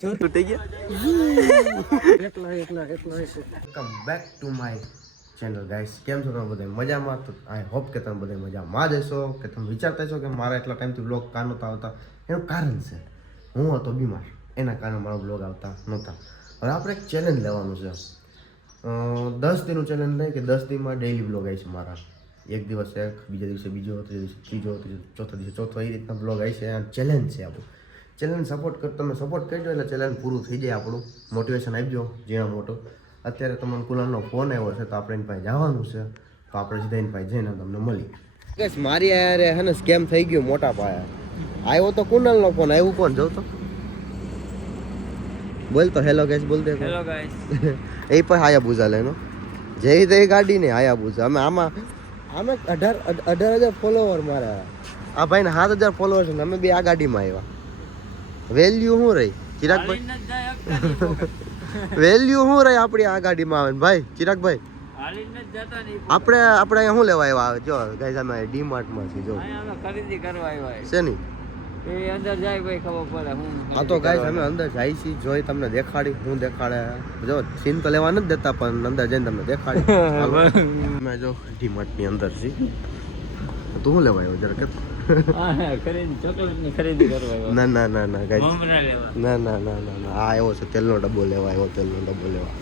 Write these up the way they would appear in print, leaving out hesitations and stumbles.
તૂટી ગયા. Welcome back to my channel guys. કેમ છો તમે બધા મજામાં? તો આઈ હોપ કે તમે બધા મજામાં જ હશો. કે તમે વિચારતા હશો કે મારા એટલા ટાઈમથી વ્લોગ કાં નહોતા આવતા. એનું કારણ છે હું હતો બીમાર, એના કારણે મારા વ્લોગ આવતા નહોતા. હવે આપણે એક ચેલેન્જ લેવાનું છે. 10 દિનનું ચેલેન્જ લઈ કે 10 દિનમાં ડેઈલી વ્લોગ આવી છે મારા. એક દિવસ એક, બીજા દિવસે બીજો, ત્રીજા દિવસે ત્રીજો, ચોથા દિવસે ચોથો, એ રીતના વ્લોગ આવી છે. આ ચેલેન્જ છે આપણું. ચેલેન્જ સપોર્ટ કર, તમે સપોર્ટ કરજો એટલે ચેલેન્જ પૂરું થઈ જાય. આપણું મોટિવેશન આપજો જેના મોટો. અત્યારે તમને કુલાલનો ફોન આવ્યો છે તો આપણે એની પાસે જવાનું છે. તો આપણે સીધા એની પાસે જઈને તમને મળી. બસ મારી યાર હે ને સ્કેમ થઈ ગયું મોટા પાયા. આવ્યો તો કુનાલનો ફોન, આવ્યું કોણ જોઉં તો બોલ તો હેલો ગાઈસ બોલ દે. Hello guys. એ પણ હાયાબુઝા લેનો જે તે ગાડી ને હાયાબુઝા. અમે આમાં 18,000 ફોલોવર મારા. આ ભાઈને 7,000 ફોલોવર છે ને અમે બે આ ગાડીમાં આવ્યા. વેલ્યુ શું રહી ચિરાગભાઈ? વેલ્યુ શું રહી આપણી આ ગાડીમાં આવે ને ભાઈ ચિરાગભાઈ? આપણે અહીંયા શું લેવા આવ્યા? જો ગાઈસ અમે ડીમાર્ટમાં છીએ. જો ખરીદી કરવા આવ્યા છે ની એ અંદર જાય ભાઈ ખબર પડે હું. હા તો ગાઈસ અમે અંદર જાય છીએ, જોઈ તમને દેખાડી. હું દેખાડે જો સીન તો લેવા નથી દેતા પણ અંદર જઈને તમને દેખાડી. અમે જો ડીમાર્ટની અંદર છીએ. તું શું લેવા આવ્યો જરા કે? ખરીદી કરવા ના ના ના ના ગાઈસ, ના ના ના ના ના. આ એવો છે તેલનો ડબ્બો લેવા આવ્યો. તેલનો ડબ્બો લેવા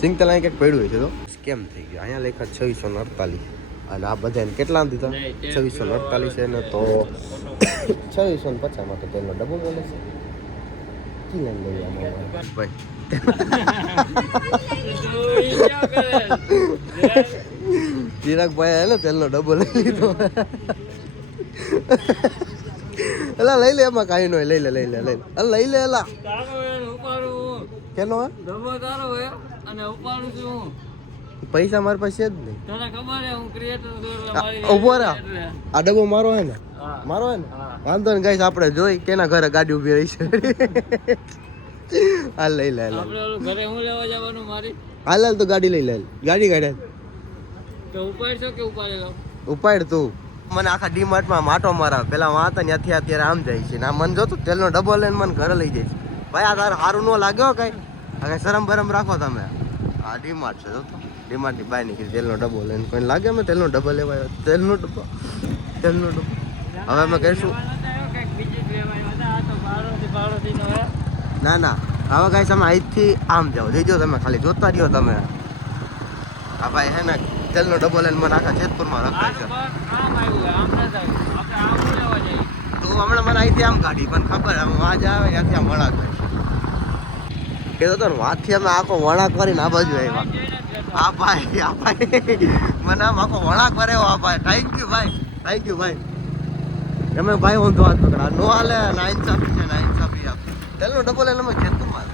સિંગ તેલ અહીં કંઈક પડ્યું છે તો સ્કેમ થઈ ગયો. અહીંયા લેખા 2648 અને આ બધાને કેટલા દીધા? 2648 છે ને તો 2650 માં તો તેલનો ડબ્બો બોલે છે. કી લઈ લેવા ભાઈ? ચિરાગભાઈ હે ને તેલનો ડબ્બો લઈ લીધો. એલા લઈ લે, એમાં કાંઈ નહીં. લઈ લે લઈ લે લઈ લે લઈ લે. એલા કેનો પૈસા મારી પાસે જ નહીં. ઉભો રહે. આ ડબ્બો મારો હે ને? મારો હે ને? વાંધો ને ગાઈસ, આપણે જોઈ કેના ઘરે ગાડી ઉભી રહી છે. હાલ લઈ લે. ઘરે હું લેવા જવાનું મારી? હાલ હાલ તો ગાડી લઈ લે. ગાડી કાઢે તો ઉપાડશો કે ઉપાડી લો? ઉપાડ તું. મને આખા ડીમાર્ટમાં માટો મારા. પેલા વાં હતા ત્યાંથી અત્યારે આમ જાય છે. ના મન જોતું તેલનો ડબ્બો લઈને મને ઘરે લઈ જાય છે. ભાઈ આ તારે સારું ન લાગ્યો કઈ? કઈ શરમ બરમ રાખો તમે. આ ડીમાર્ટ છે જોતો. ડીમાર્ટની બહાર નીકળી તેલનો ડબ્બો લઈને કોઈ લાગે અમે તેલનો ડબ્બો લેવાયો? તેલનો ડબ્બો હવે અમે કહીશું ના ના. હવે કાંઈ તમે અહીંથી આમ જાઓ. જઈજો તમે, ખાલી જોતા રહ્યો તમે. હા ભાઈ હે ને તેલનો ડબ્બો લઈને મને આખા જેતપુરમાં રખાય છે. તું હમણાં મને અહીંથી આમ કાઢી પણ ખબર આમ વાજ આવે ત્યાંથી આમ વળાક થાય. કહેતો હતો ને વાતથી અમે આખો વળાક કરીને આ બાજુ આવ્યા. આ ભાઈ મને આમ આખો વળાક કર્યો. આ ભાઈ થેન્ક યુ ભાઈ, થેન્ક યુ ભાઈ. તમે ભાઈ હું તો વાત પકડા નો હાલે. ના ઇન્સાફી છે, ના ઇન્સાફી આપ. તેલનો ડબ્બો લઈને અમે જેતપુરમાં.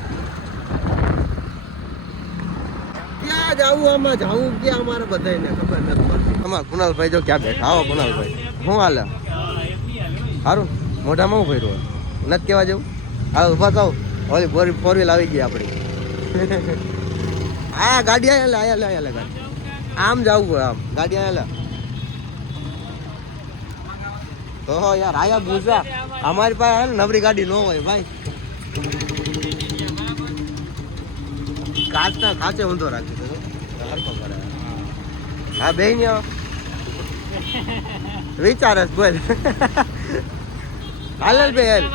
ક્યાં જાવું? આમાં જાવું ક્યાં? અમારે બધાને ખબર નથી પડતી. અમારા કુનાલભાઈ જો ક્યાં બેઠા. આવો કુનાલભાઈ, શું હાલે? સારું. મોઢામાં હું ભર્યું નથી કહેવા જેવું? હા ઉભા થાવ. ઓલી ફોર વ્હીલ આવી ગઈ આપણી. આ ગાડી આયા લે ગાડી. આમ જવું હોય આમ ગાડી આયા તો યાર આયા બુઝા. અમારી પાસે હે ને નવરી ગાડી ન હોય ભાઈ. કાચે ઊંધો રાખી દો. હા બે ને વિચારે બોલ. હાલ બે યાર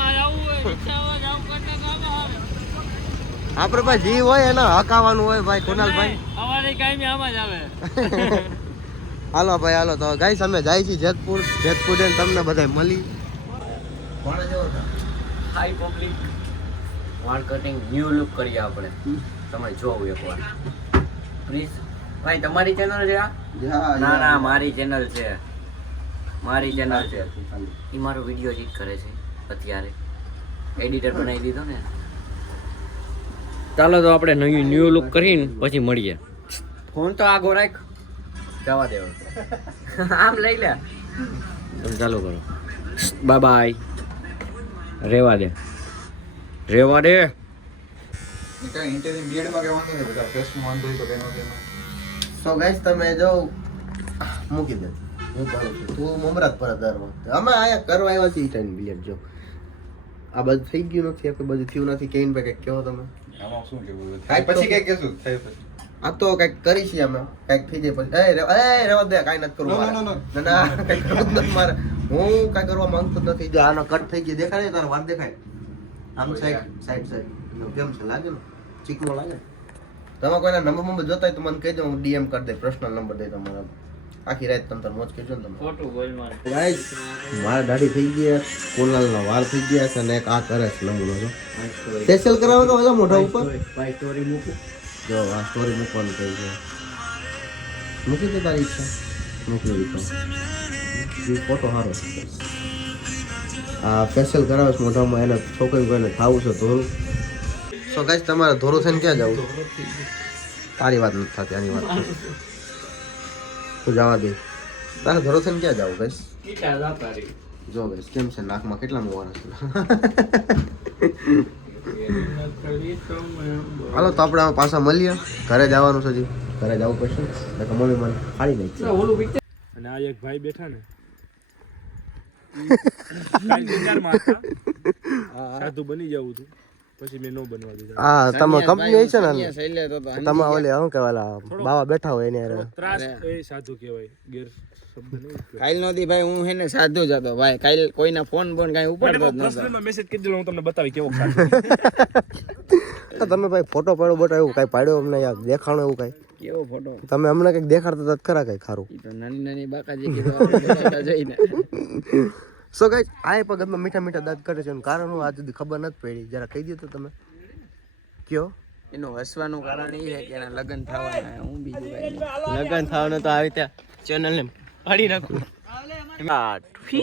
આપડે પાસે જીવ હોય એને હકાવાનું હોય ભાઈ. કુનાલભાઈ અમારી કાયમી આમાં જ આવે. હાલો ભાઈ હાલો. તો ગાઈસ અમે જાય છીએ જેતપુર. જેતપુર જઈને તમને બધા મળી. હાઈ પબ્લિક વાળ કટિંગ ન્યુ લુક કરીએ આપણે. તમે જોવો એકવાર પ્લીઝ. ભાઈ તમારી ચેનલ છે આ? ના ના મારી ચેનલ છે. મારી ચેનલ છે. એ મારો વિડીયો એડિટ કરે છે અત્યારે. એડિટર બનાવી દીધો ને. ચાલો તો આપણે ન્યુ લુક કરીને પછી મળીએ. ફોન તો આગો રાખ. જવા દેવો. આમ લઈ લે. તમે ચાલુ કરો. Bye bye. રેવા દે. સો ગાઈસ તમે જો મૂકી દે. હું કરું છું તું મમરાત પર દર વખતે અમે આયા કરવા આવ્યા છીએ. 10 બિલિયન જો આ બધું થઈ ગયું નથી, આપણે બધું થયું નથી. કેઈન ભાઈ કંઈક કહો તમે. આમાં શું કેવું થાય પછી કઈ કહેશું થાય પછી આ તો કંઈક કરી છીએ અમે, કંઈક થઈ જાય પછી રેવા દે, કાંઈ નથી કરવું મારે. ના કંઈક કરવું નથી મારે, હું કાંઈ કરવા માંગતો જ નથી. જો આનો કટ થઈ ગયો દેખાય, તારો વાત દેખાય આમ સાઈડ કેમ છે, લાગે ને ચીકણો લાગે. તમે કોઈના નંબર જોતા હોય તો મને કહી દો, હું ડીએમ કરી દે, પર્સનલ નંબર દઈ તમારા. આખી રાત તમે મોજ કરજો ને તમે. ગાઈસ મારા દાઢી થઈ ગયા, કોલાલના વાળ થઈ ગયા છે, અને એક આ કરે છે લંબુનો છો સ્પેશિયલ કરાવો તો ઓલા મોઢા ઉપર ભાઈ સ્ટોરી મૂકું. જો આ સ્ટોરી મૂકવાનું કહી છે, મૂકી દે તારી ઈચ્છા, મૂકી દીધો. એ ફોટો સારો છે. આ સ્પેશિયલ કરાવે છે મોઢામાં, એને છોકરી કોઈને ખાવું છે ધોરું. સો ગાઈસ તમારે ધોરું થઈને ક્યાં જવું? તારી વાત નથી થતી, આની વાત તું જવા દે. તારે ધોરો થઈને ક્યાં જવું ગાઈસ? જો ગાઈસ કેમ છે, નાકમાં કેટલા મોવાના છે. હાલો તો આપણે પાછા મળીએ, ઘરે જવાનું છે. હજી ઘરે જવું પડશે, એટલે મમ્મી મને ખાડી નાખી. અને આ એક ભાઈ બેઠા ને સાધુ બની જવું હતું, પછી મેં નો બનવા દીધા. હા તમે કંપની છે ને, તમે ઓલે શું કહેવાય બાવા બેઠા હોય એને ત્રાસ એ સાધુ કહેવાય, ગેર શબ્દ નહીં. કાલ નોતી ભાઈ, હું હે ને સાધુ જ હતો ભાઈ. કાલ કોઈના ફોન બોન કાંઈ ઉપાડતો જ નતો. પર્સનલમાં મેસેજ કરી દેલો, હું તમને બતાવી કેવો સાધુ. તમે ભાઈ ફોટો પાડો બટા એવું કાંઈ પાડ્યો અમને યાર, દેખાણો એવું કાંઈ કેવો ફોટો? તમે અમને કંઈક દેખાડતા હતા ખરા કાંઈ ખારું? ઈ તો નાની નાની બાકાજી કીધું જોઈને. સો ગાઈસ આ પગમાં મીઠા મીઠા દાંત કરે છે, એનું કારણ હું આજ સુધી ખબર નથી પડી. જરા કહી દો તો તમે કયો. એનું હસવાનું કારણ એ છે કે એના લગ્ન થવાના. હું બીજું કાંઈ નહીં. લગ્ન થવાનું તો આવી ત્યાં ચેનલને પાડી નાખું.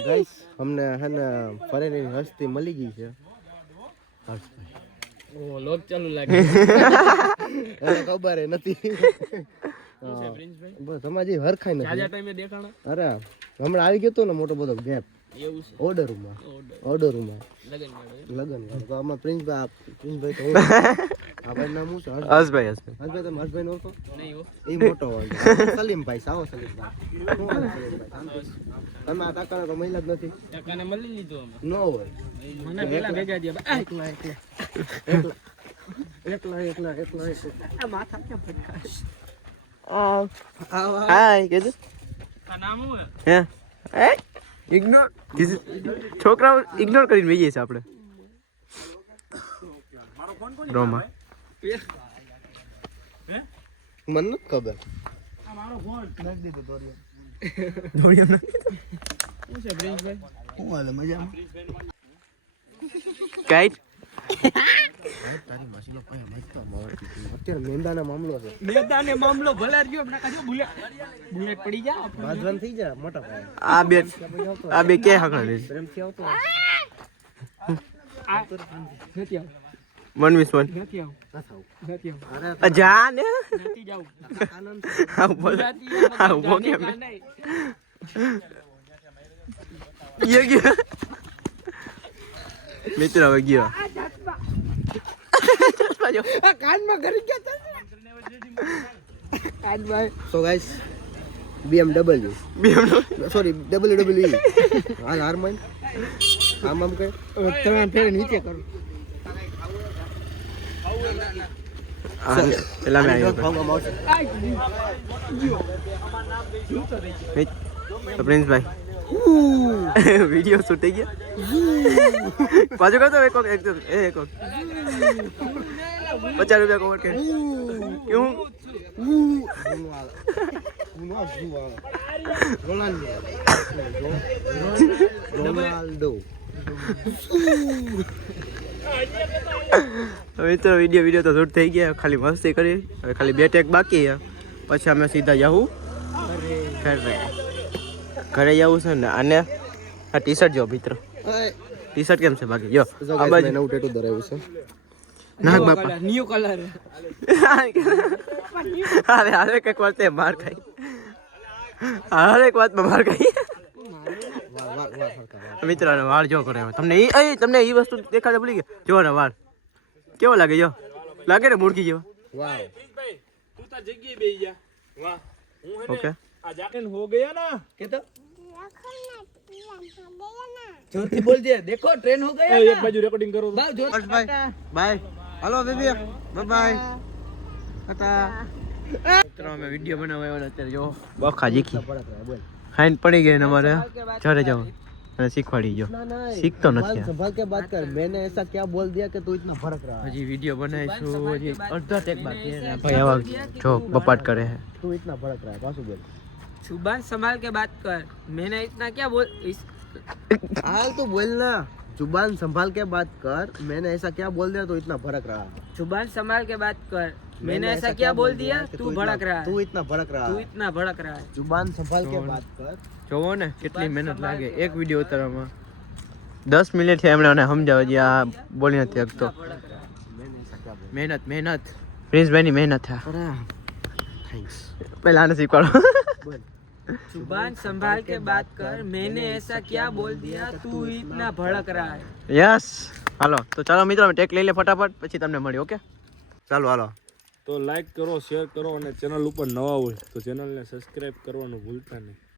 ગાઈસ અમને હે ને ફરેની હસ્તી મળી ગઈ છે. ઓ લોક ચાલુ લાગે. એને ખબર નથી. બસ તમારી હરખાઈ નથી. તાજા ટાઈમે દેખાણા. અરે હમણાં આવી ગયો તો ને મોટો બધો ગેપ એવું છે. ઓર્ડરમાં લગ્ન તો આમાં પ્રિન્સભાઈ તો આ ભાઈ નામ શું છે? હર્ષભાઈ તમે હર્ષભાઈ ઓળખો? એ મોટો હોય સલીમભાઈ, સાવો સલીમભાઈ. શું હાલે સલીમભાઈ? તમે આ કાકાને તો મહિલા જ નથી. કાકાને મળી લીધું અમે. ન હોય મને પેલા ભેગા થયા. એકલા આ માથા ક્યાં ફટકાય? હાય કીધું આ નામ શું હે ઇગ્નોર છોકરાઓ ઇગ્નોર કરીને બેસીએ છીએ આપણે રોમાં. મને નથી ખબર. અત્યારે મેંદાનો મામલો છે. મેદાને મામલો ભલે રહ્યો. આપણે કાજો બુલેટ પડી જા. બાજવાન થઈ જાય મોટા ભાઈ. આ બે કે હકડા પ્રેમથી આવતો નથી આવ. 1v1 નથી આવ. નથી આવ. અરે જા ને નથી જાવ. આનંદ આ બોલ આ ઉભો કેમ ગયો મિત્ર હવે ગયો કાનમાં કરી ગયા કાનમાં. So guys BMW sorry WWE હાલ હારમાન આમ કઈ તમે ફેર નીચે કરો. પેલા મેં પ્રિન્સભાઈ વિડીયો શૂટ થઈ ગયા પાછું કરતો એક વખત એક વખત 50 રૂપિયા કવર કે કેવું રોનાલ્ડો મિત્રો વિડીયો તો શૂટ થઈ ગયા, ખાલી મસ્તી કરી. હવે ખાલી 2 ટેક બાકી છે, પછી અમે સીધા જાવું ઘરે જવું છે ને. અને આ ટી શર્ટ જો મિત્ર, ટી શર્ટ કેમ છે બાકી જો આ બાજુ નવું ટેટુ ધરાવ્યું છે. નાક બાપા ન્યુ કલર. અરે હરેક એક વાત માર ખાઈ, હરેક વાતમાં માર ખાઈ. મિત્ર વાળ જો કરે તમને એ વસ્તુ દેખાડે ભૂલી ગયા. જો ને વાળ કેવો લાગે, જો લાગે ને મૂર્ખી જેવો. વાવ તું તા જગ્યાએ બેહી જા. વાહ હું હે ઓકે આ જાકન હો ગયા ના કે તો जोर से बोल दिया देखो ट्रेन हो गया એક બાજુ રેકોર્ડિંગ કરો તો. બાય બાય હાલો બેબી બાય બાય ટાટા મિત્રો અમે વિડિયો બનાવવા આવ્યા અત્યારે જો બખા જીખી ખાઈને પડી ગઈ ને અમારે ઘરે જાવ અને શીખવાડી ગયો શીખતો નથી संभाल के बात कर मैंने ऐसा क्या बोल दिया कि तू इतना भड़क रहा है હજી વિડિયો બનાવીશું હજી અડધા ટેક બાકી છે ભાઈ આવા જો બપાટ કરે છે तू इतना भड़क रहा है पासू बोल जुबान संभाल के बात कर मैंने इतना क्या बोल हाल तो बोलना जुबान संभाल के बात कर मैंने ऐसा क्या बोल दिया तो इतना भड़क रहा है जुबान संभाल के बात कर मैंने ऐसा क्या बोल दिया कि तू भड़क रहा तू है इतना भड़क रहा तू है इतना भड़क रहा है जुबान संभाल के बात कर જોવો ને કેટલી મહેનત લાગે એક વિડિયો ઉતારવામાં 10 મિનિટ થી એમણે સમજાવે છે આ બોલી નથી શકતો મહેનત મહેનત પ્રિન્સભાઈ ની મહેનત છે થેન્ક્સ પહેલા આને શીખવાડો जुबान संभाल के बात कर मैंने ऐसा क्या बोल दिया तू इतना भड़क रहा है યસ હાલો તો ચાલો મિત્રો અમે ટેક લઈ લે ફટાફટ પછી તમને મળી ઓકે ચાલો હાલો તો લાઈક કરો શેર કરો અને ચેનલ ઉપર નવા હોય તો ચેનલને સબસ્ક્રાઇબ કરવાનું ભૂલતા નહીં.